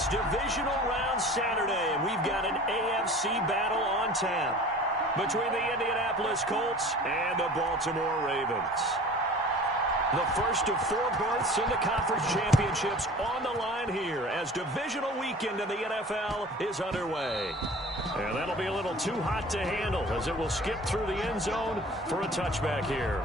It's divisional round Saturday, and we've got an AFC battle on tap between the Indianapolis Colts and the Baltimore Ravens. The first of 4 berths in the conference championships on the line here as divisional weekend in the NFL is underway. And that'll be a little too hot to handle as it will skip through the end zone for a touchback here.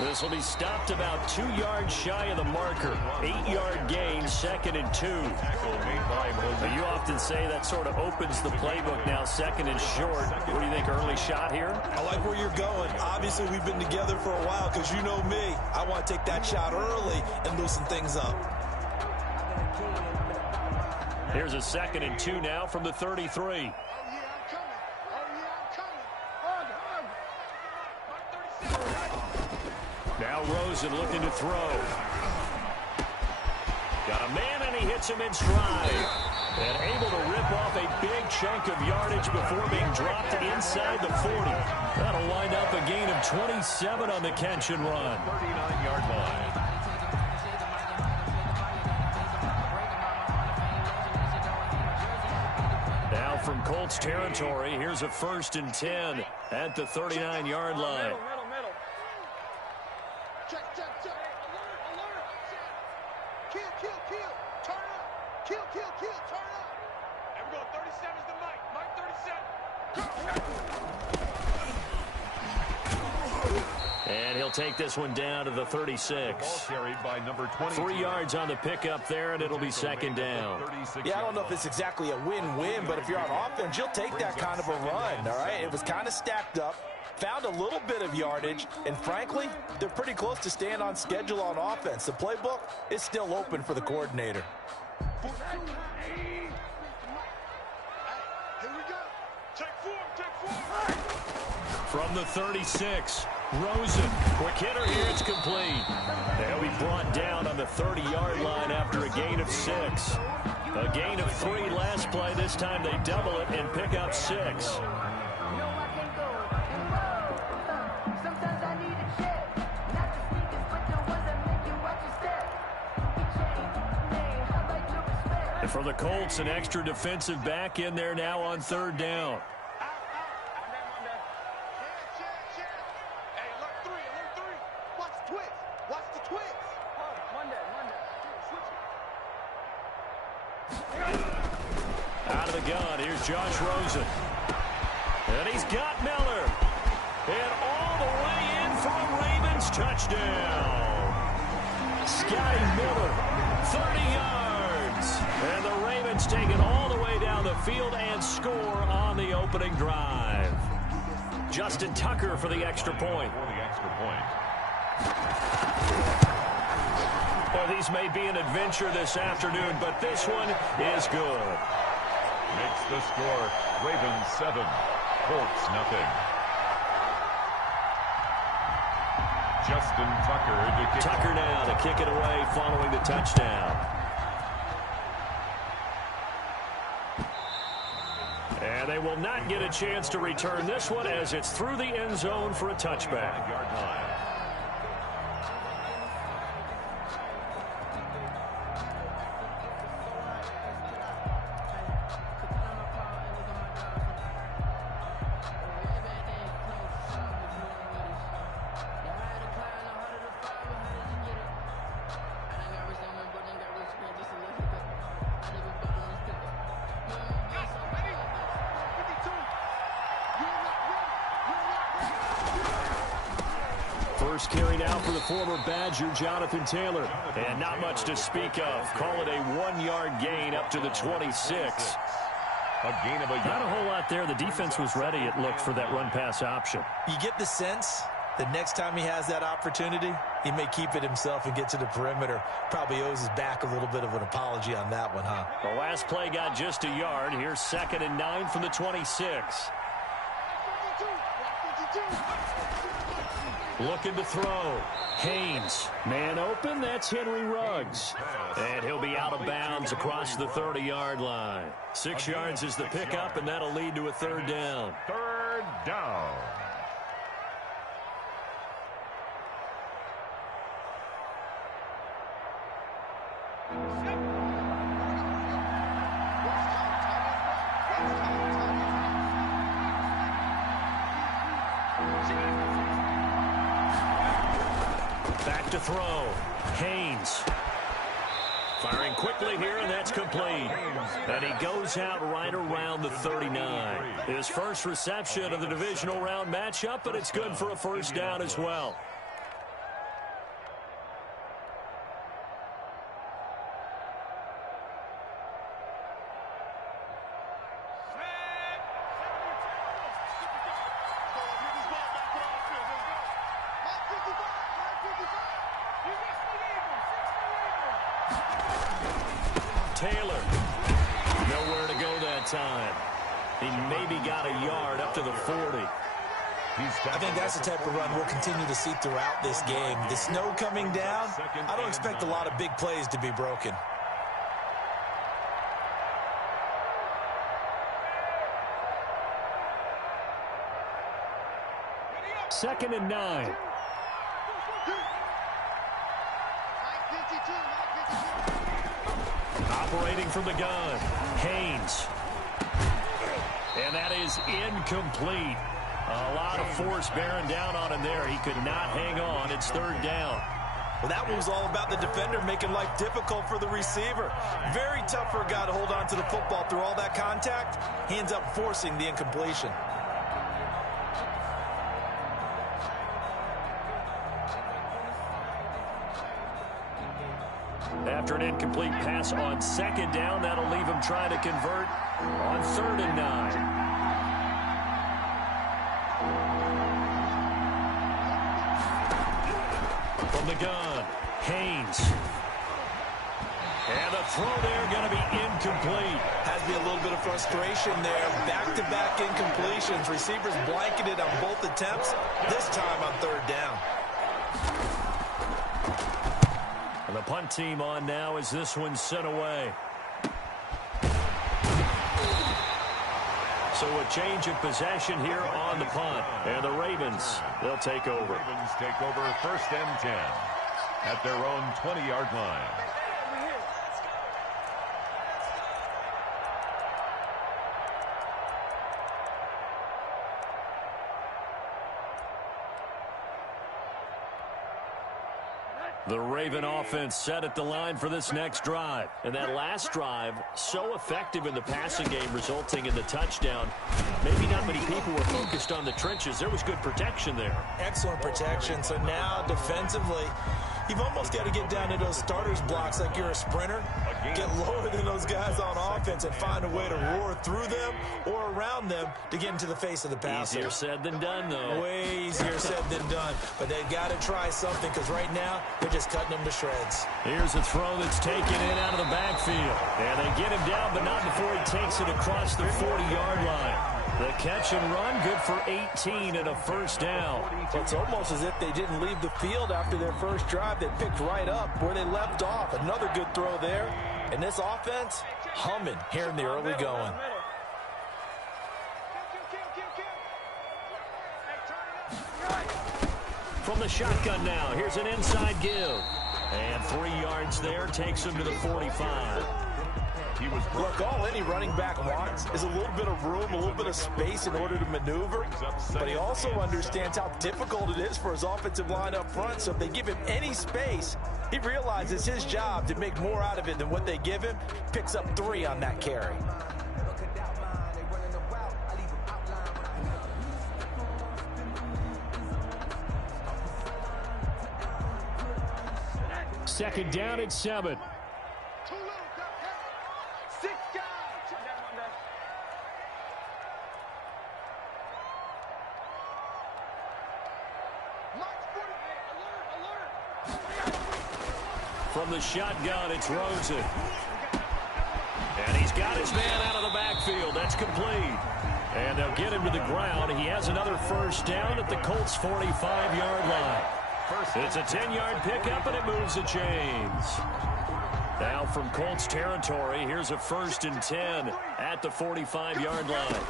This will be stopped about 2 yards shy of the marker. 8-yard gain, 2nd and 2. You often say that sort of opens the playbook now, 2nd and short. What do you think, early shot here? I like where you're going. Obviously, we've been together for a while because you know me. I want to take that shot early and loosen things up. Here's a 2nd and 2 now from the 33. Now Rosen looking to throw. Got a man, and he hits him in stride. And able to rip off a big chunk of yardage before being dropped inside the 40. That'll wind up a gain of 27 on the catch and run. 39-yard line. Now from Colts territory, here's a 1st and 10 at the 39-yard line. And he'll take this one down to the 36. Carried by number 3 yards on the pickup there, and it'll be 2nd down. Yeah, I don't know if it's exactly a win-win, but if you're on offense, you'll take that kind of a run, all right? It was kind of stacked up, found a little bit of yardage, and frankly, they're pretty close to staying on schedule on offense. The playbook is still open for the coordinator. From the 36, Rosen, quick hitter here, it's complete. They'll be brought down on the 30-yard line after a gain of 6. A gain of 3 last play. This time they double it and pick up 6. And for the Colts, an extra defensive back in there now on 3rd down. Out of the gun, here's Josh Rosen. And he's got Miller. And all the way in for a Ravens touchdown. Scotty Miller, 30 yards. And the Ravens take it all the way down the field and score on the opening drive. Justin Tucker for the extra point. Well, these may be an adventure this afternoon, but this one is good. Makes the score Ravens 7, Colts nothing. Justin Tucker to kick. Tucker now to kick it away following the touchdown. And they will not get a chance to return this one as it's through the end zone for a touchback. Yard line. First carried out for the former Badger, Jonathan Taylor. And not much to speak of. Call it a 1-yard gain up to the 26. A gain of a yard. Not a whole lot there. The defense was ready, it looked, for that run-pass option. You get the sense that next time he has that opportunity, he may keep it himself and get to the perimeter. Probably owes his back a little bit of an apology on that one, huh? The last play got just a yard. Here's 2nd and 9 from the 26. Looking to throw. Haynes. Man open. That's Henry Ruggs. And he'll be out of bounds across the 30-yard line. 6 yards is the pickup, and that'll lead to a 3rd down. 3rd down. Back to throw. Haynes. Firing quickly here, and that's complete. And he goes out right around the 39. His first reception of the divisional round matchup, but it's good for a 1st down as well. Taylor, nowhere to go that time. He maybe got a yard up to the 40. I think that's the type of run we'll continue to see throughout this game. The snow coming down, I don't expect a lot of big plays to be broken. Second and 9. Operating from the gun, Haynes. And that is incomplete. A lot of force bearing down on him there. He could not hang on. It's 3rd down. Well, that one was all about the defender making life difficult for the receiver. Very tough for a guy to hold on to the football through all that contact. He ends up forcing the incompletion. After an incomplete pass on 2nd down, that'll leave him trying to convert on 3rd and 9. From the gun, Haynes. And the throw there going to be incomplete. Has to be a little bit of frustration there. Back-to-back incompletions. Receivers blanketed on both attempts, this time on 3rd down. And the punt team on now as this one's sent away. So a change of possession here on the punt. And the Ravens, they'll take over. Ravens take over 1st and 10 at their own 20-yard line. The Raven offense set at the line for this next drive. And that last drive, so effective in the passing game, resulting in the touchdown. Maybe not many people were focused on the trenches. There was good protection there. Excellent protection. So now, defensively, you've almost got to get down to those starters blocks like you're a sprinter. Get lower than those guys on offense and find a way to roar through them or around them to get into the face of the passer. Easier said than done, though. Way easier said than done. But they've got to try something because right now they're just cutting them to shreds. Here's a throw that's taken in out of the backfield. And they get him down, but not before he takes it across the 40-yard line. The catch and run, good for 18 and a 1st down. It's almost as if they didn't leave the field after their first drive. They picked right up where they left off. Another good throw there. And this offense, humming here in the early going. From the shotgun now, here's an inside give. And 3 yards there, takes him to the 45. Look, all any running back wants is a little bit of room, a little bit of space in order to maneuver. But he also understands how difficult it is for his offensive line up front. So if they give him any space, he realizes his job to make more out of it than what they give him. Picks up 3 on that carry. Second down at 7. From the shotgun, it's Rosen. And he's got his man out of the backfield. That's complete. And they'll get him to the ground. He has another first down at the Colts' 45-yard line. It's a 10-yard pickup, and it moves the chains. Now from Colts territory, here's a 1st and 10 at the 45-yard line.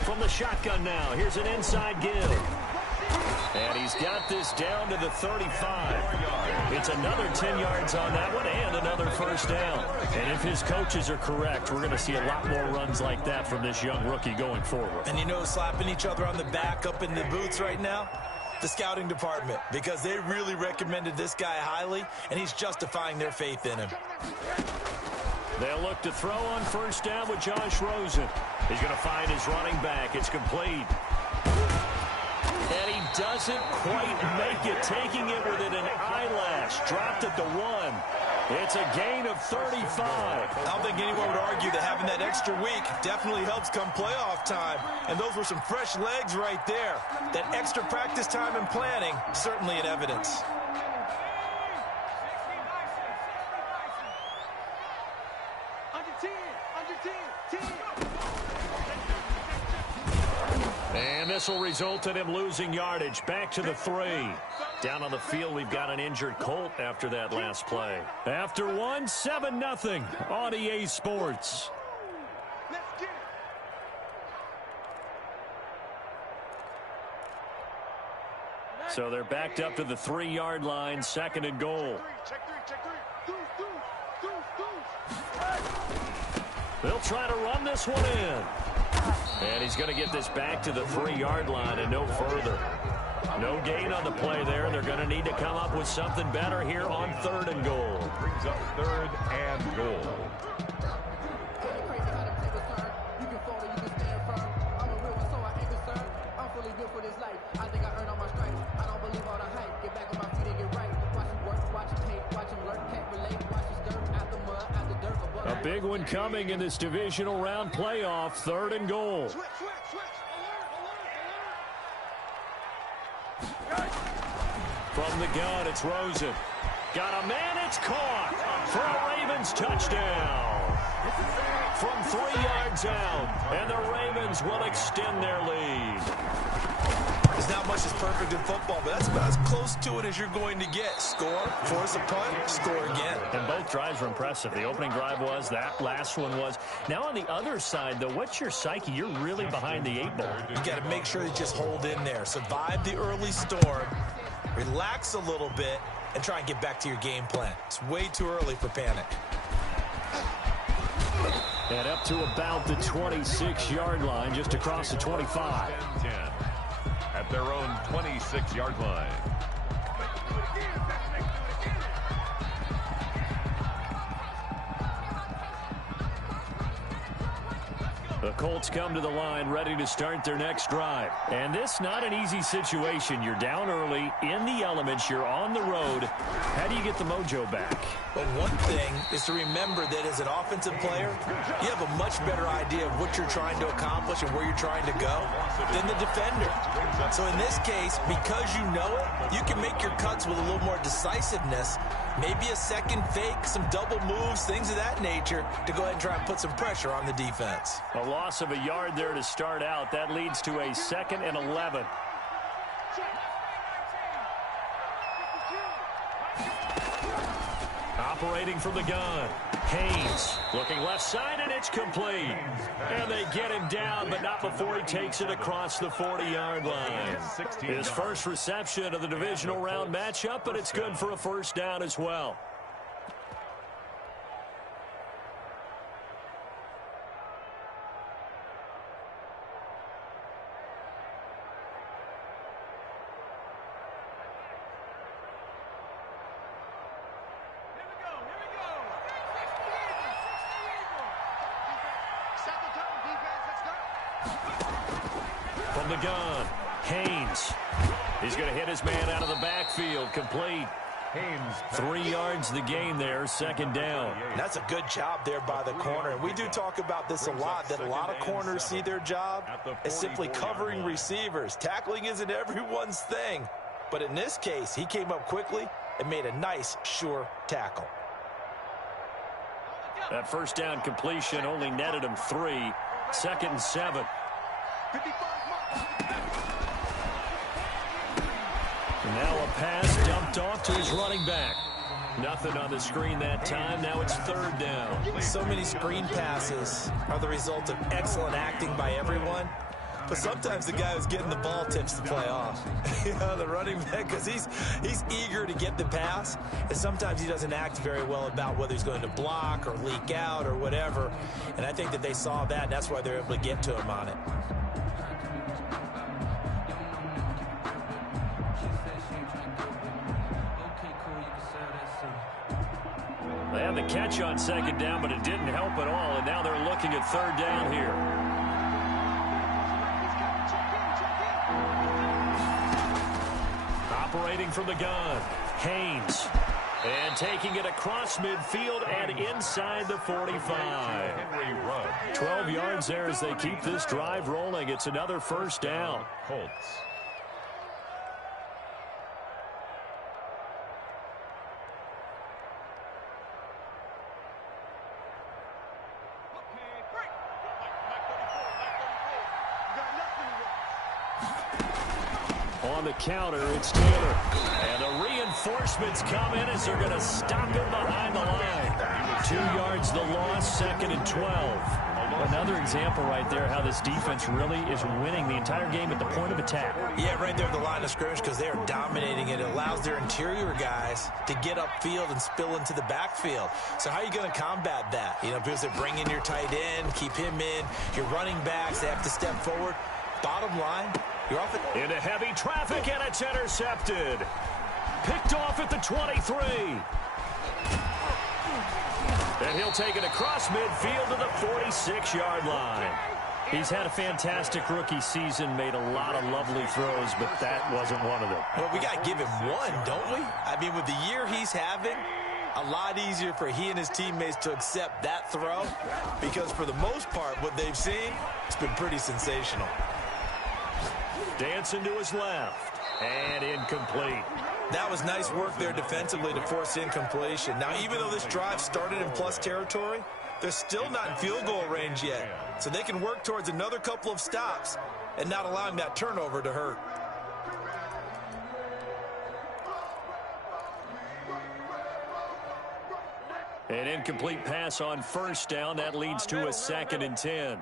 From the shotgun now, here's an inside give. And he's got this down to the 35. It's another 10 yards on that one and another first down. And if his coaches are correct, we're going to see a lot more runs like that from this young rookie going forward. And you know, slapping each other on the back up in the boots right now? The scouting department, because they really recommended this guy highly, and he's justifying their faith in him. They'll look to throw on first down with Josh Rosen. He's going to find his running back. It's complete. And he doesn't quite make it, taking it within an eyelash. Dropped at the 1. It's a gain of 35. I don't think anyone would argue that having that extra week definitely helps come playoff time. And those were some fresh legs right there. That extra practice time and planning, certainly in evidence. And this will result in him losing yardage. Back to the 3. Down on the field, we've got an injured Colt after that last play. After 1, 7-0 on EA Sports. So they're backed up to the 3-yard line, 2nd and goal. They'll try to run this one in. And he's going to get this back to the 3-yard line and no further. No gain on the play there. They're going to need to come up with something better here on 3rd and goal. Brings up 3rd and goal. A big one coming in this divisional round playoff. 3rd and goal. From the gun, it's Rosen. Got a man, it's caught for a Ravens touchdown. From 3 yards out, and the Ravens will extend their lead. There's not much that's perfect in football, but that's about as close to it as you're going to get. Score, force a punt, score again. And both drives were impressive. The opening drive was, that last one was. Now on the other side, though, what's your psyche? You're really behind the 8 ball. You got to make sure you just hold in there. Survive the early storm, relax a little bit, and try and get back to your game plan. It's way too early for panic. And up to about the 26-yard line, just across the 25. 10 at their own 26-yard line. The Colts come to the line ready to start their next drive. And this not an easy situation. You're down early, in the elements, you're on the road. How do you get the mojo back? But one thing is to remember that as an offensive player, you have a much better idea of what you're trying to accomplish and where you're trying to go than the defender. So in this case, because you know it, you can make your cuts with a little more decisiveness. Maybe a second fake, some double moves, things of that nature to go ahead and try and put some pressure on the defense. A loss of a yard there to start out. That leads to a 2nd and 11. Operating from the gun. Haynes looking left side, and it's complete. And they get him down, but not before he takes it across the 40-yard line. His first reception of the divisional round matchup, but it's good for a first down as well. From the gun, Haynes. He's going to hit his man out of the backfield. Complete. Haynes. 3 yards the gain there, 2nd down. That's a good job there by the corner. And we do talk about this a lot, that a lot of corners see their job as simply covering receivers. Tackling isn't everyone's thing. But in this case, he came up quickly and made a nice, sure tackle. That first down completion only netted him 3. 2nd and 7. And now a pass dumped off to his running back. Nothing on the screen that time. Now it's 3rd down. So many screen passes are the result of excellent acting by everyone. But sometimes the guy who's getting the ball tips the play off. You know, the running back, because he's eager to get the pass, and sometimes he doesn't act very well about whether he's going to block or leak out or whatever. And I think that they saw that, and that's why they're able to get to him on it. They had the catch on 2nd down, but it didn't help at all, and now they're looking at 3rd down here. Operating from the gun, Haynes. And taking it across midfield and inside the 45. 12 yards there as they keep this drive rolling. It's another 1st down. Colts. On the counter, it's Taylor. And the reinforcements come in as they're going to stop him behind the line. 2 yards the loss, 2nd and 12. Another example right there how this defense really is winning the entire game at the point of attack. Yeah, right there at the line of scrimmage, because they are dominating it. It allows their interior guys to get upfield and spill into the backfield. So how are you going to combat that? You know, because they bring in your tight end, keep him in. Your running backs, they have to step forward. Bottom line, you're off it. Into heavy traffic, and it's intercepted. Picked off at the 23. And he'll take it across midfield to the 46-yard line. He's had a fantastic rookie season, made a lot of lovely throws, but that wasn't one of them. Well, we got to give him one, don't we? I mean, with the year he's having, a lot easier for he and his teammates to accept that throw, because for the most part, what they've seen, it's been pretty sensational. Dancing to his left, and incomplete. That was nice work there defensively to force incompletion. Now, even though this drive started in plus territory, they're still not in field goal range yet. So they can work towards another couple of stops and not allowing that turnover to hurt. An incomplete pass on 1st down. That leads to a 2nd and 10.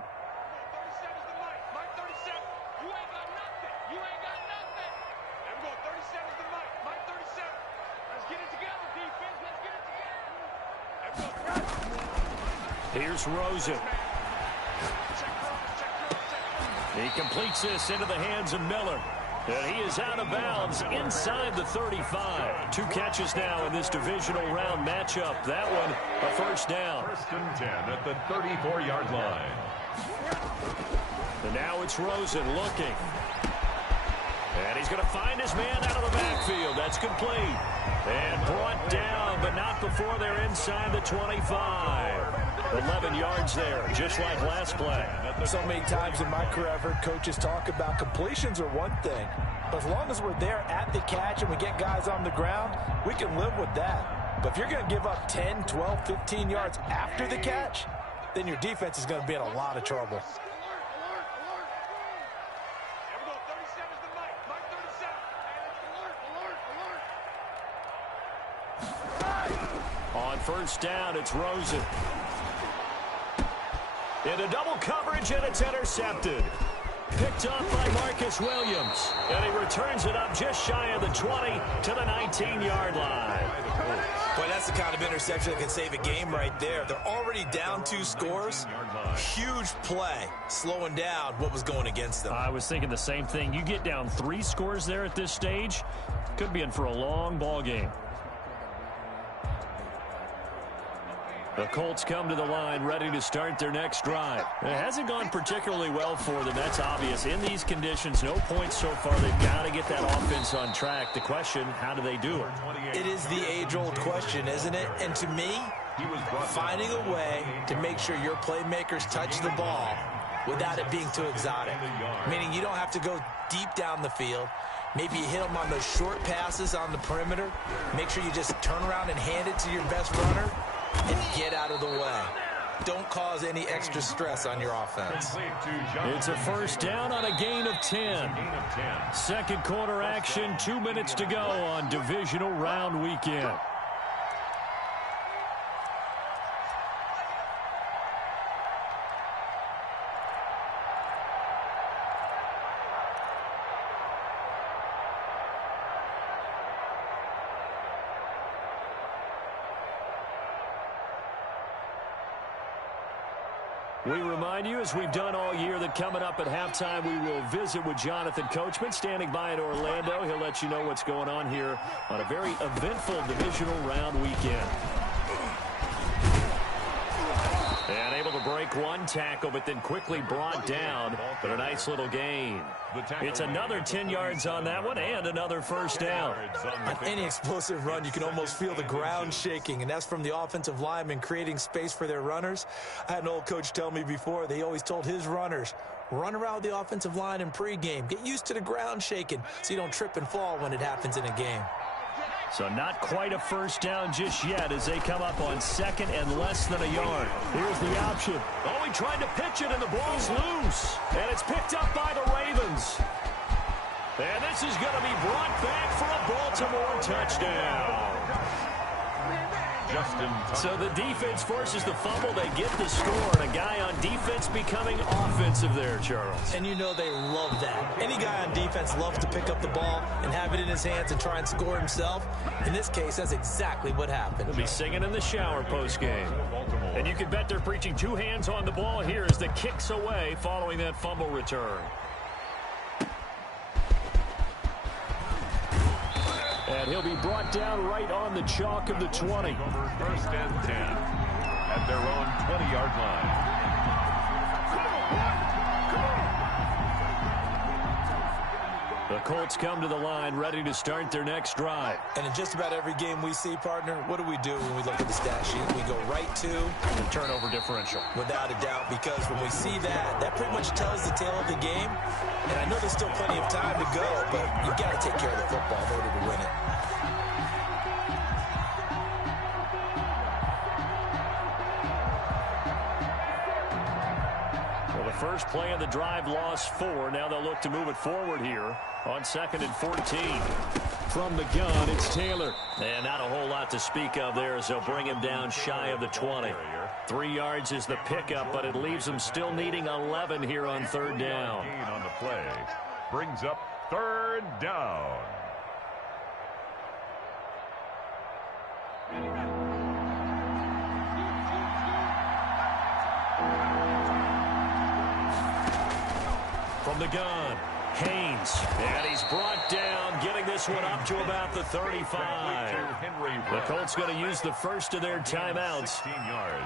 Here's Rosen. He completes this into the hands of Miller. And he is out of bounds inside the 35. 2 catches now in this divisional round matchup. That one, a 1st down. 1st and 10 at the 34-yard line. And now it's Rosen looking. And he's going to find his man out of the backfield. That's complete. And brought down, but not before they're inside the 25. 11 yards there, just like last play. So many times in my career, I've heard coaches talk about completions are one thing. But as long as we're there at the catch and we get guys on the ground, we can live with that. But if you're going to give up 10, 12, 15 yards after the catch, then your defense is going to be in a lot of trouble. On 1st down, it's Rosen. Into double coverage, and it's intercepted. Picked up by Marcus Williams. And he returns it up just shy of the 20 to the 19-yard line. Boy, that's the kind of interception that can save a game right there. They're already down 2 scores. Huge play, slowing down what was going against them. I was thinking the same thing. You get down 3 scores there at this stage, could be in for a long ball game. The Colts come to the line ready to start their next drive. It hasn't gone particularly well for them. That's obvious. In these conditions, no points so far. They've got to get that offense on track. The question, how do they do it? It is the age-old question, isn't it? And to me, finding a way to make sure your playmakers touch the ball without it being too exotic. Meaning you don't have to go deep down the field. Maybe you hit them on those short passes on the perimeter. Make sure you just turn around and hand it to your best runner and get out of the way. Don't cause any extra stress on your offense. It's a first down on a gain of 10. Second quarter action, 2 minutes to go on divisional round weekend. We remind you, as we've done all year, that coming up at halftime, we will visit with Jonathan Coachman, standing by in Orlando. He'll let you know what's going on here on a very eventful divisional round weekend. And able to break one tackle, but then quickly brought down for a nice little gain. It's another 10 yards on that one and another first down. On any explosive run, you can almost feel the ground shaking, and that's from the offensive linemen creating space for their runners. I had an old coach tell me before, they always told his runners, run around the offensive line in pregame. Get used to the ground shaking so you don't trip and fall when it happens in a game. So not quite a first down just yet as they come up on second and less than a yard. Here's the option. Oh, he tried to pitch it, and the ball's loose. And it's picked up by the Ravens. And this is going to be brought back for a Baltimore touchdown. So the defense forces the fumble. They get the score, and a guy on defense becoming offensive there, Charles. And you know they love that. Any guy on defense loves to pick up the ball and have it in his hands and try and score himself. In this case, that's exactly what happened. He'll be singing in the shower post-game. And you can bet they're preaching two hands on the ball here as the kicks away following that fumble return. And he'll be brought down right on the chalk of the 20. First and 10 at their own 20-yard line. The Colts come to the line ready to start their next drive. And in just about every game we see, partner, what do we do when we look at the stat sheet? We go right to the turnover differential. Without a doubt, because when we see that, that pretty much tells the tale of the game. And I know there's still plenty of time to go, but you've got to take care of the football in order to win it. First play of the drive, lost 4. Now they'll look to move it forward here on 2nd and 14. From the gun, it's Taylor. And not a whole lot to speak of there as they'll bring him down shy of the 20. 3 yards is the pickup, but it leaves them still needing 11 here on third down. Gain on the play brings up third down. From the gun, Haynes, and he's brought down, getting this one up to about the 35. The Colts going to use the first of their timeouts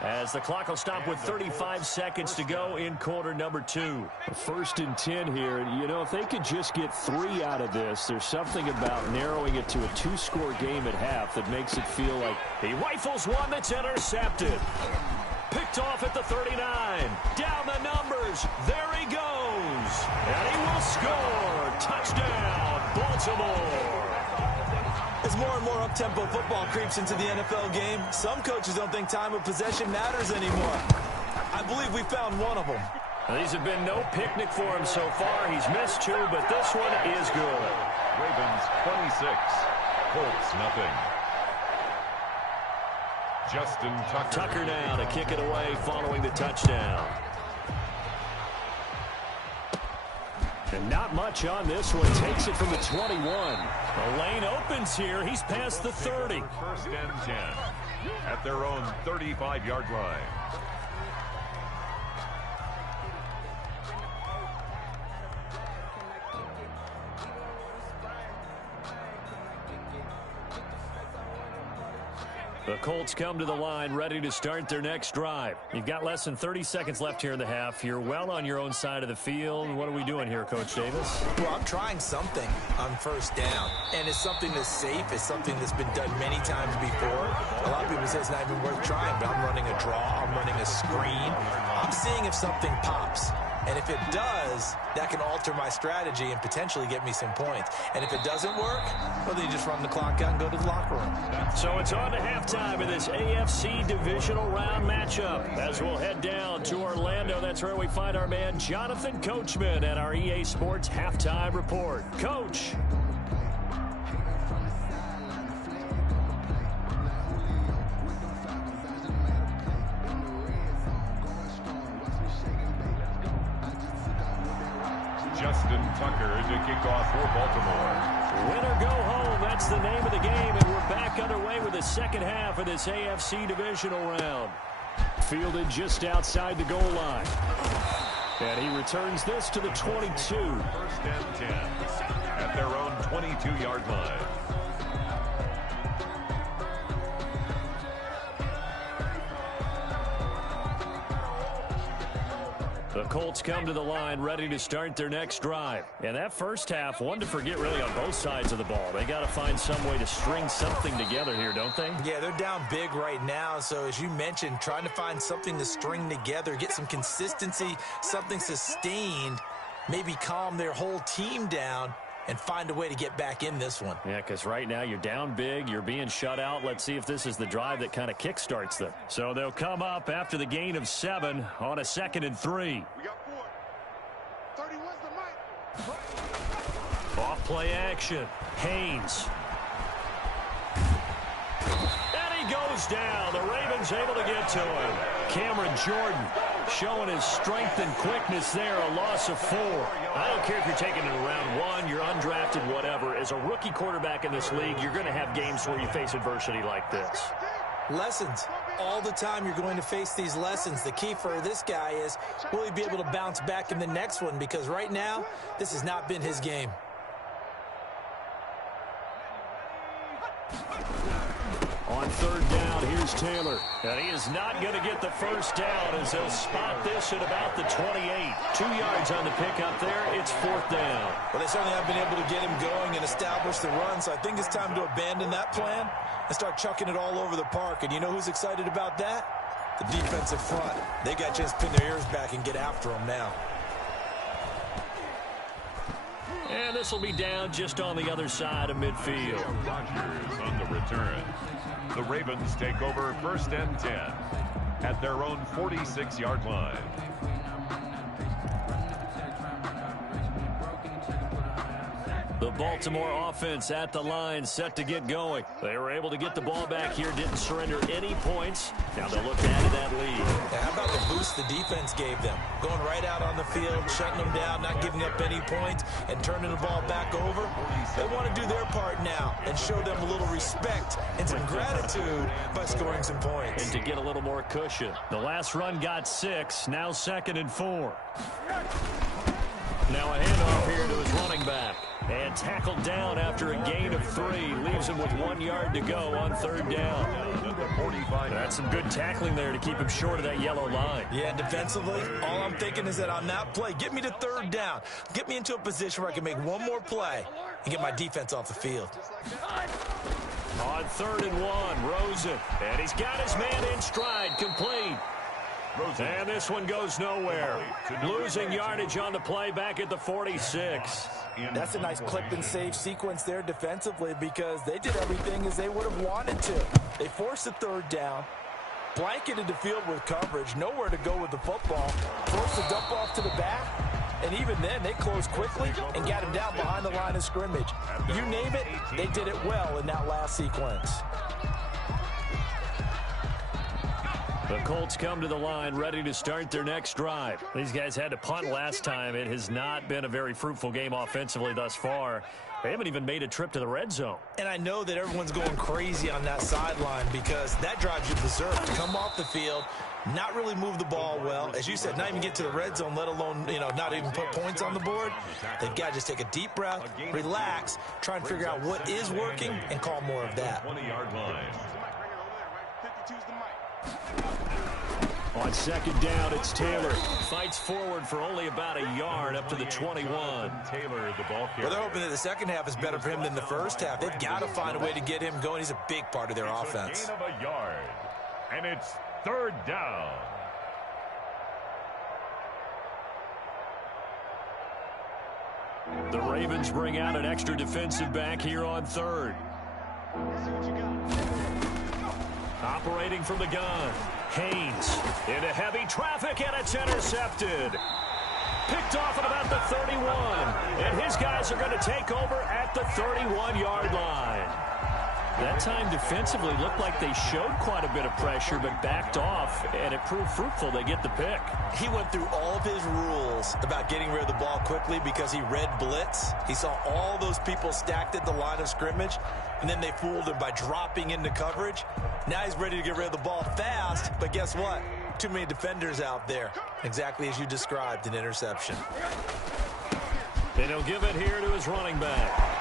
as the clock will stop with 35 seconds to go in quarter number 2. First and 10 here, and you know, if they could just get 3 out of this, there's something about narrowing it to a 2-score game at half that makes it feel like he rifles one that's intercepted. Picked off at the 39. Down the numbers. There he goes. And he will score. Touchdown, Baltimore. As more and more up-tempo football creeps into the NFL game, some coaches don't think time of possession matters anymore. I believe we found one of them. Now, these have been no picnic for him so far. He's missed 2, but this one is good. Ravens 26, Colts nothing. Justin Tucker now to kick it away following the touchdown. And not much on this one. Takes it from the 21. The lane opens here. He's past the 30. First and 10 at their own 35-yard line. The Colts come to the line ready to start their next drive. You've got less than 30 seconds left here in the half. You're well on your own side of the field. What are we doing here, Coach Davis? Well, I'm trying something on first down. And it's something that's safe. It's something that's been done many times before. A lot of people say it's not even worth trying, but I'm running a draw. I'm running a screen. I'm seeing if something pops. And if it does, because that can alter my strategy and potentially get me some points. And if it doesn't work, well, then you just run the clock out and go to the locker room. So it's on to halftime in this AFC divisional round matchup. As we'll head down to Orlando, that's where we find our man Jonathan Coachman at our EA Sports Halftime Report. Coach. Justin Tucker to kick off for Baltimore. Win or go home, that's the name of the game, and we're back underway with the second half of this AFC divisional round. Fielded just outside the goal line. And he returns this to the 22. First and 10 at their own 22-yard line. The Colts come to the line ready to start their next drive. And that first half, one to forget really on both sides of the ball. They got to find some way to string something together here, don't they? Yeah, they're down big right now. So as you mentioned, trying to find something to string together, get some consistency, something sustained, maybe calm their whole team down and find a way to get back in this one. Yeah, because right now you're down big, you're being shut out. Let's see if this is the drive that kind of kickstarts them. So they'll come up after the gain of 7 on a 2nd and 3. We got 4. 31's the mic. Off play action. Haynes. And he goes down. The Ravens able to get to him. Cameron Jordan showing his strength and quickness there. A loss of 4. I don't care if you're taking it in round 1, you're undrafted, whatever. As a rookie quarterback in this league, you're going to have games where you face adversity like this. Lessons. All the time you're going to face these lessons. The key for this guy is, will he be able to bounce back in the next one? Because right now, this has not been his game. On 3rd down, here's Taylor. And he is not going to get the first down as they'll spot this at about the 28. 2 yards on the pickup there. It's 4th down. Well, they certainly have been able to get him going and establish the run, so I think it's time to abandon that plan and start chucking it all over the park. And you know who's excited about that? The defensive front. They got a chance to pin their ears back and get after him now. And this will be down just on the other side of midfield. Rodgers on the return. The Ravens take over 1st and 10 at their own 46-yard line. The Baltimore offense at the line, set to get going. They were able to get the ball back here, didn't surrender any points. Now they'll look to add to that lead. Yeah, how about the boost the defense gave them? Going right out on the field, shutting them down, not giving up any points, and turning the ball back over. They want to do their part now and show them a little respect and some gratitude by scoring some points. And to get a little more cushion. The last run got 6, now 2nd and 4. Now a handoff here to his running back. And tackled down after a gain of 3. Leaves him with 1 yard to go on 3rd down. That's some good tackling there to keep him short of that yellow line. Yeah, defensively, all I'm thinking is that on that play, get me to 3rd down. Get me into a position where I can make one more play and get my defense off the field. On 3rd and 1, Rosen. And he's got his man in stride, complete. And this one goes nowhere. Losing yardage on the play back at the 46. That's a nice clip and save sequence there defensively because they did everything as they would have wanted to. They forced the 3rd down, blanketed the field with coverage, nowhere to go with the football, forced the dump off to the back, and even then they closed quickly and got him down behind the line of scrimmage. You name it, they did it well in that last sequence. The Colts come to the line ready to start their next drive. These guys had to punt last time. It has not been a very fruitful game offensively thus far. They haven't even made a trip to the red zone. And I know that everyone's going crazy on that sideline because that drives you berserk. Come off the field, not really move the ball well. As you said, not even get to the red zone, let alone, not even put points on the board. They've got to just take a deep breath, relax, try and figure out what is working, and call more of that. 20-yard line. On 2nd down, it's Taylor. Fights forward for only about a yard up to the 21. Taylor, the ball carrier. Well, they're hoping that the second half is better for him than the first half. They've got to find a way to get him going. He's a big part of their offense. A gain of a yard, and it's 3rd down. The Ravens bring out an extra defensive back here on third. Operating from the gun. Haynes into heavy traffic, and it's intercepted. Picked off at about the 31. And his guys are going to take over at the 31-yard line. That time defensively looked like they showed quite a bit of pressure but backed off, and it proved fruitful. They get the pick. He went through all of his rules about getting rid of the ball quickly because he read blitz. He saw all those people stacked at the line of scrimmage, and then they fooled him by dropping into coverage. Now he's ready to get rid of the ball fast, but guess what? Too many defenders out there. Exactly as you described, an interception. And he'll give it here to his running back.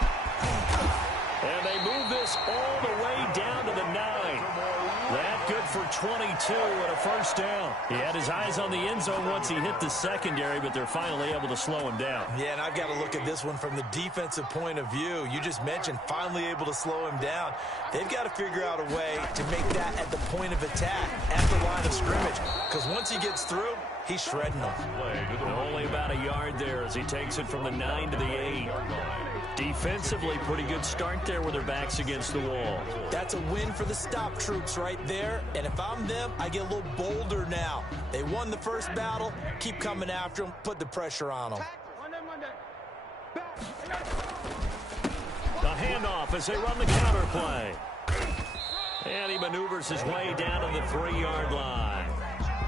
And they move this all the way down to the 9. That good for 22 and a first down. He had his eyes on the end zone once he hit the secondary, but they're finally able to slow him down. Yeah, and I've got to look at this one from the defensive point of view. You just mentioned finally able to slow him down. They've got to figure out a way to make that at the point of attack, at the line of scrimmage, because once he gets through, he's shredding them. Only about a yard there as he takes it from the 9 to the 8. Defensively, pretty good start there with their backs against the wall. That's a win for the stop troops right there. And if I'm them, I get a little bolder now. They won the first battle. Keep coming after them. Put the pressure on them. The handoff as they run the counter play. And he maneuvers his way down to the 3-yard line.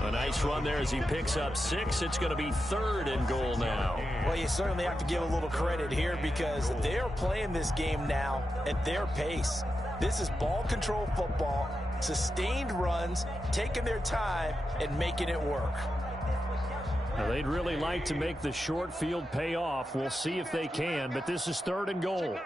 A nice run there as he picks up 6. It's going to be 3rd and goal now. Well, you certainly have to give a little credit here because they're playing this game now at their pace. This is ball control football, sustained runs, taking their time and making it work. Now, they'd really like to make the short field pay off. We'll see if they can, but this is 3rd and goal.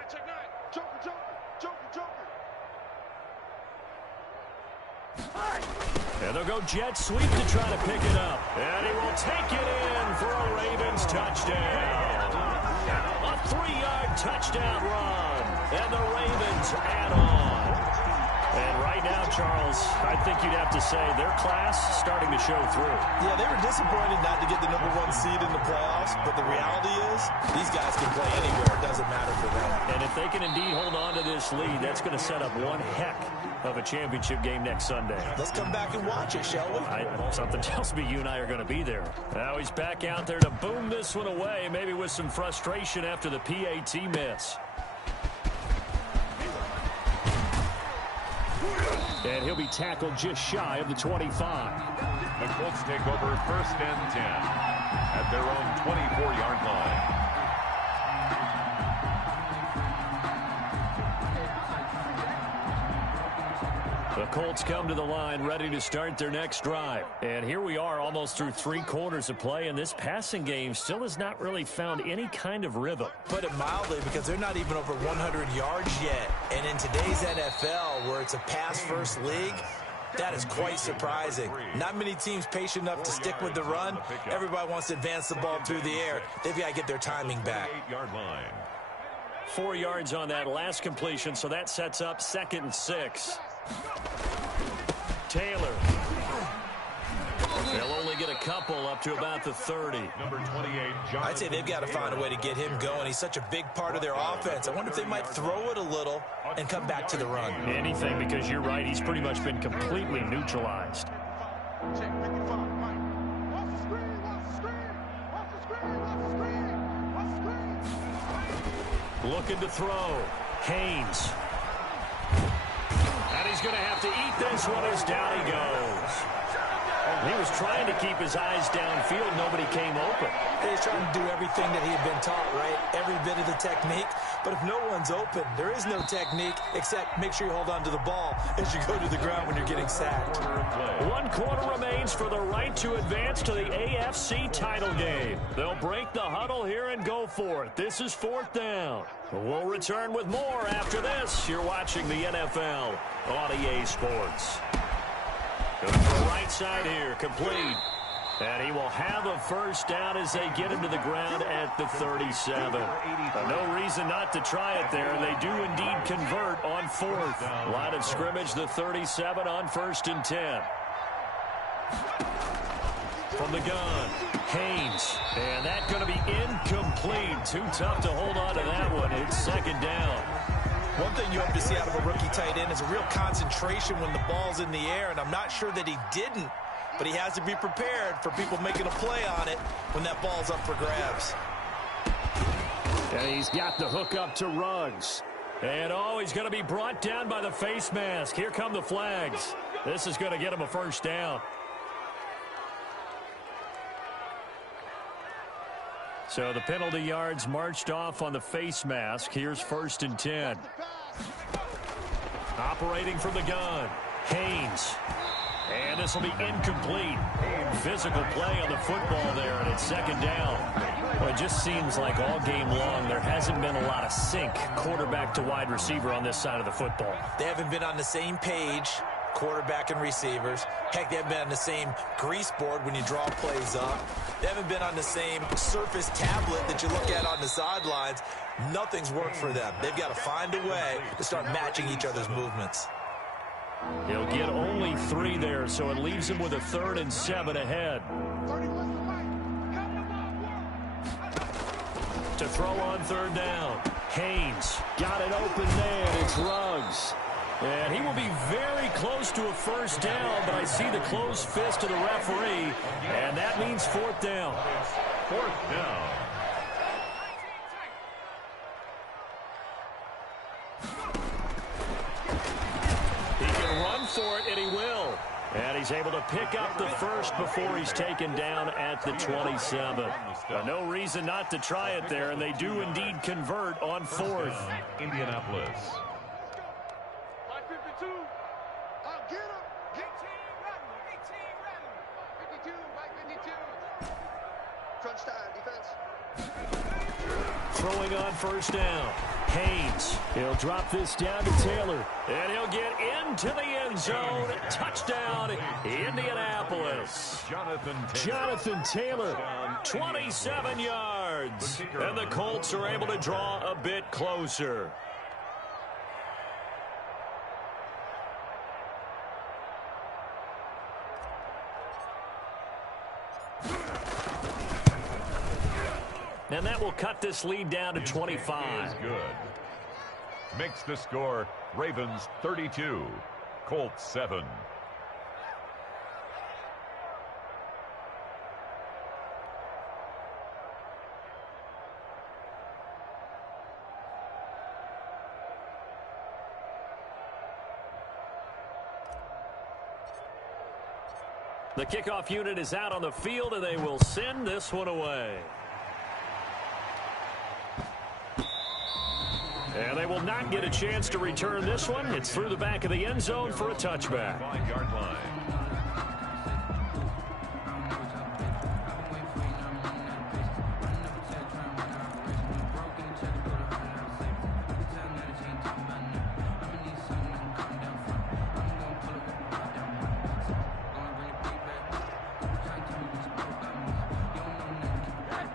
And they'll go jet sweep to try to pick it up. And he will take it in for a Ravens touchdown. A 3-yard touchdown run. And the Ravens add on. And right now, Charles, I think you'd have to say their class starting to show through. Yeah, they were disappointed not to get the #1 seed in the playoffs, but the reality is these guys can play anywhere. It doesn't matter for them. And if they can indeed hold on to this lead, that's going to set up one heck of a championship game next Sunday. Let's come back and watch it, shall we? Something tells me you and I are going to be there. Now he's back out there to boom this one away, maybe with some frustration after the PAT miss. And he'll be tackled just shy of the 25. The Colts take over 1st and 10 at their own 24-yard line. The Colts come to the line ready to start their next drive. And here we are almost through 3 quarters of play, and this passing game still has not really found any kind of rhythm. Put it mildly, because they're not even over 100 yards yet. And in today's NFL, where it's a pass-first league, that is quite surprising. Not many teams patient enough to stick with the run. Everybody wants to advance the ball through the air. They've got to get their timing back. 8-yard line. 4 yards on that last completion, so that sets up 2nd and 6. Taylor. They'll only get a couple up to about the 30. Number 28, I'd say they've got to find a way to get him going. He's such a big part of their offense. I wonder if they might throw it a little and come back to the run. Anything, because you're right. He's pretty much been completely neutralized. Looking to throw. Haynes. And he's going to have to eat this one as down he goes. He was trying to keep his eyes downfield. Nobody came open. He's trying to do everything that he had been taught, right? Every bit of the technique. But if no one's open, there is no technique except make sure you hold on to the ball as you go to the ground when you're getting sacked. 1 quarter remains for the right to advance to the AFC title game. They'll break the huddle here and go for it. This is 4th down. We'll return with more after this. You're watching the NFL on EA Sports. Going to the right side here, complete. And he will have a first down as they get him to the ground at the 37. No reason not to try it there, and they do indeed convert on 4th. Line of scrimmage, the 37 on 1st and 10. from the gun. Haynes. And that's going to be incomplete. Too tough to hold on to that one. It's second down. One thing you have to see out of a rookie tight end is a real concentration when the ball's in the air, and I'm not sure that he didn't, but he has to be prepared for people making a play on it when that ball's up for grabs. And he's got the hook up to Ruggs. And, he's going to be brought down by the face mask. Here come the flags. This is going to get him a first down. So the penalty yards marched off on the face mask. Here's 1st and 10. Operating from the gun. Haynes. And this will be incomplete. Physical play on the football there, and it's second down. Well, it just seems like all game long there hasn't been a lot of sync quarterback to wide receiver on this side of the football. They haven't been on the same page, quarterback and receivers. Heck, they haven't been on the same grease board when you draw plays up. They haven't been on the same surface tablet that you look at on the sidelines. Nothing's worked for them. They've got to find a way to start matching each other's movements. He'll get only 3 there, so it leaves him with a 3rd and 7 ahead. To throw on 3rd down. Haynes got it open man. It's Ruggs. And he will be very close to a first down, but I see the closed fist of the referee, and that means 4th down. 4th down. He can run for it, and he will. And he's able to pick up the first before he's taken down at the 27. No reason not to try it there, and they do indeed convert on 4th. Indianapolis. 52. I'll get him. 18 running. 52 by 52. Crunch time, defense. Throwing on 1st down. Haynes. He'll drop this down to Taylor. And he'll get into the end zone. Touchdown, Indianapolis. Jonathan Taylor, 27 yards. And the Colts are able to draw a bit closer. And that will cut this lead down to 25. Good. Makes the score Ravens 32, Colts 7. The kickoff unit is out on the field, and they will send this one away. And they will not get a chance to return this one. It's through the back of the end zone for a touchback. 5-yard line.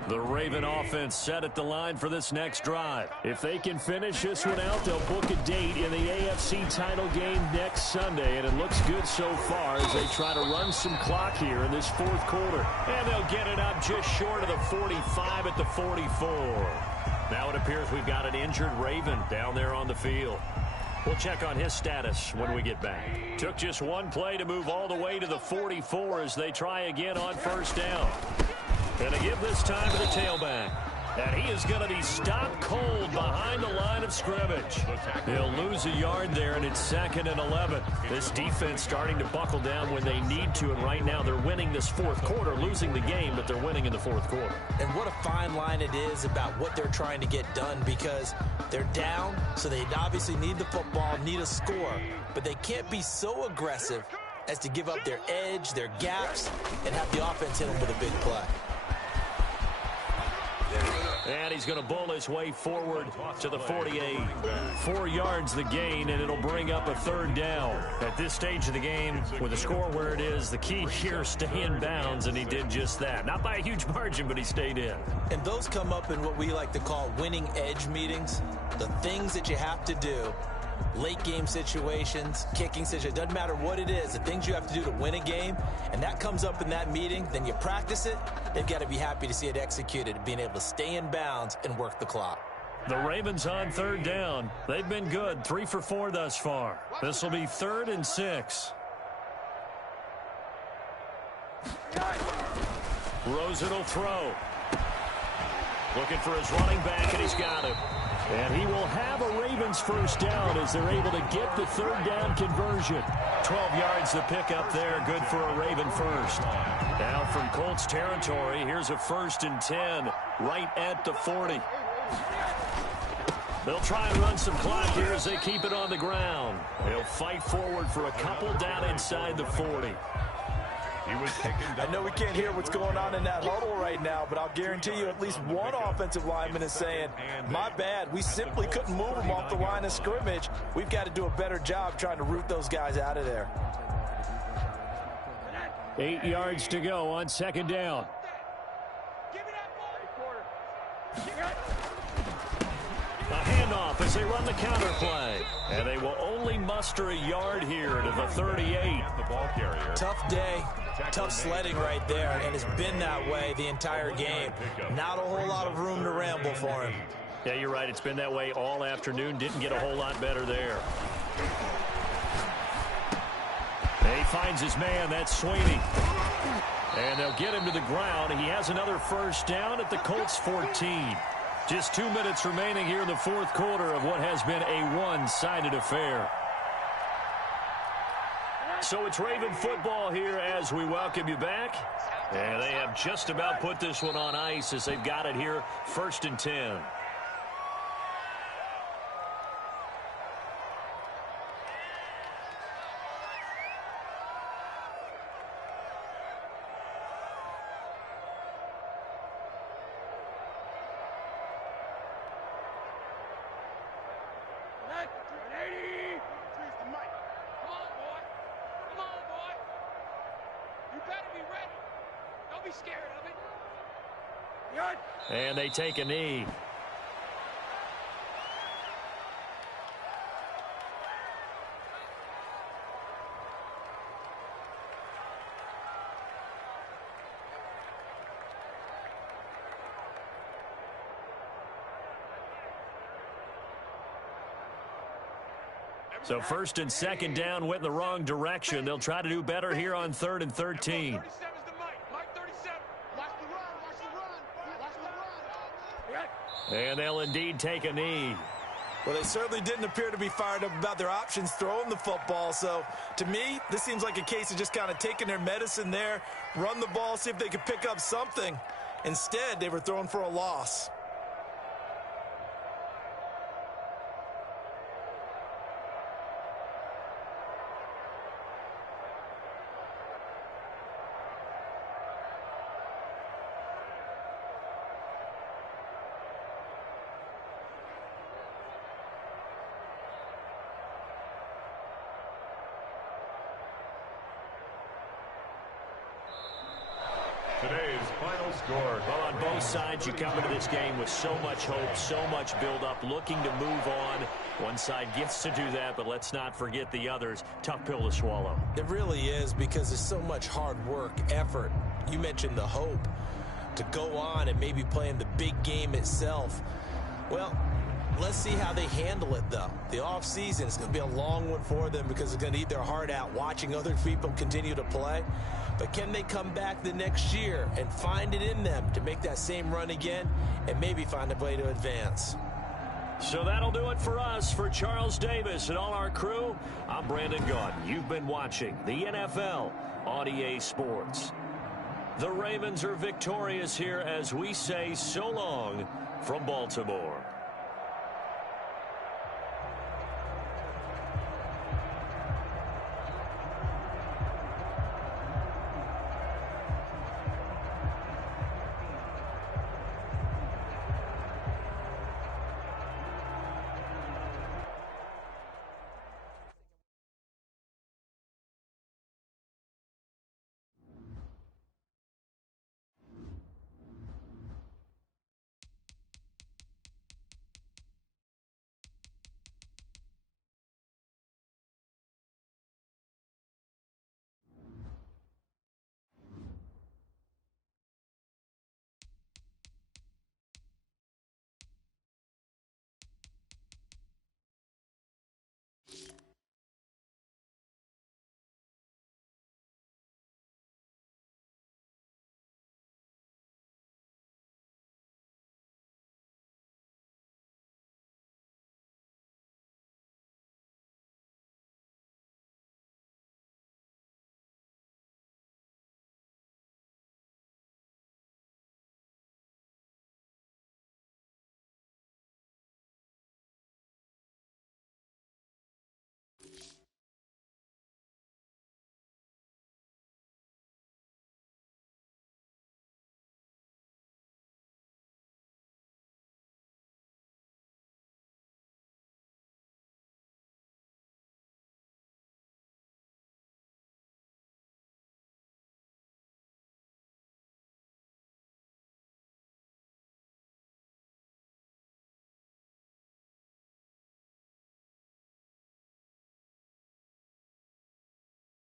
The Raven offense set at the line for this next drive. If they can finish this one out, they'll book a date in the AFC title game next Sunday, and it looks good so far as they try to run some clock here in this 4th quarter. And they'll get it up just short of the 45 at the 44. Now it appears we've got an injured Raven down there on the field. We'll check on his status when we get back. Took just one play to move all the way to the 44 as they try again on 1st down. And to give this time to the tailback. And he is going to be stopped cold behind the line of scrimmage. He'll lose a yard there, and it's 2nd and 11. This defense starting to buckle down when they need to, and right now they're winning this 4th quarter, losing the game, but they're winning in the 4th quarter. And what a fine line it is about what they're trying to get done, because they're down, so they obviously need the football, need a score, but they can't be so aggressive as to give up their edge, their gaps, and have the offense hit them with a big play. And he's going to bowl his way forward to the 48. 4 yards the gain, and it'll bring up a 3rd down. At this stage of the game, with the score where it is, the key here, stay in bounds, and he did just that. Not by a huge margin, but he stayed in. And those come up in what we like to call winning edge meetings. The things that you have to do late game situations, kicking situations, doesn't matter what it is, the things you have to do to win a game, and that comes up in that meeting, then you practice it, they've got to be happy to see it executed, being able to stay in bounds and work the clock. The Ravens on third down. They've been good, 3 for 4 thus far. This will be 3rd and 6. Rosen will throw. Looking for his running back, and he's got him. And he will have a Ravens first down as they're able to get the 3rd down conversion. 12 yards to pick up there. Good for a Raven first. Now from Colts territory, here's a 1st and 10 right at the 40. They'll try and run some clock here as they keep it on the ground. They'll fight forward for a couple down inside the 40. I know we can't hear what's going on in that huddle right now, but I'll guarantee you at least one offensive lineman is saying, my bad, we simply couldn't move them off the line of scrimmage. We've got to do a better job trying to root those guys out of there. 8 yards to go on 2nd down. A handoff as they run the counter play. And they will only muster a yard here to the 38. The ball carrier. Tough day, tough sledding right there, and it's been that way the entire game. Not a whole lot of room to ramble for him. Yeah, you're right. It's been that way all afternoon. Didn't get a whole lot better there. And he finds his man. That's Sweeney. And they'll get him to the ground. He has another first down at the Colts 14. Just 2 minutes remaining here in the 4th quarter of what has been a one-sided affair. So it's Raven football here as we welcome you back. And they have just about put this one on ice as they've got it here, 1st and 10. And they take a knee. So 1st and 2nd down went in the wrong direction. They'll try to do better here on 3rd and 13. And they'll indeed take a knee. Well, they certainly didn't appear to be fired up about their options throwing the football. So, to me, this seems like a case of just kind of taking their medicine there, run the ball, see if they could pick up something. Instead, they were throwing for a loss. Today's final score. Well, on both sides, you come into this game with so much hope, so much build-up, looking to move on. One side gets to do that, but let's not forget the others. Tough pill to swallow. It really is, because there's so much hard work, effort. You mentioned the hope to go on and maybe play in the big game itself. Well, let's see how they handle it, though. The offseason is going to be a long one for them because it's going to eat their heart out watching other people continue to play. But can they come back the next year and find it in them to make that same run again and maybe find a way to advance? So that'll do it for us. For Charles Davis and all our crew, I'm Brandon Gaudin. You've been watching the NFL on EA Sports. The Ravens are victorious here as we say so long from Baltimore.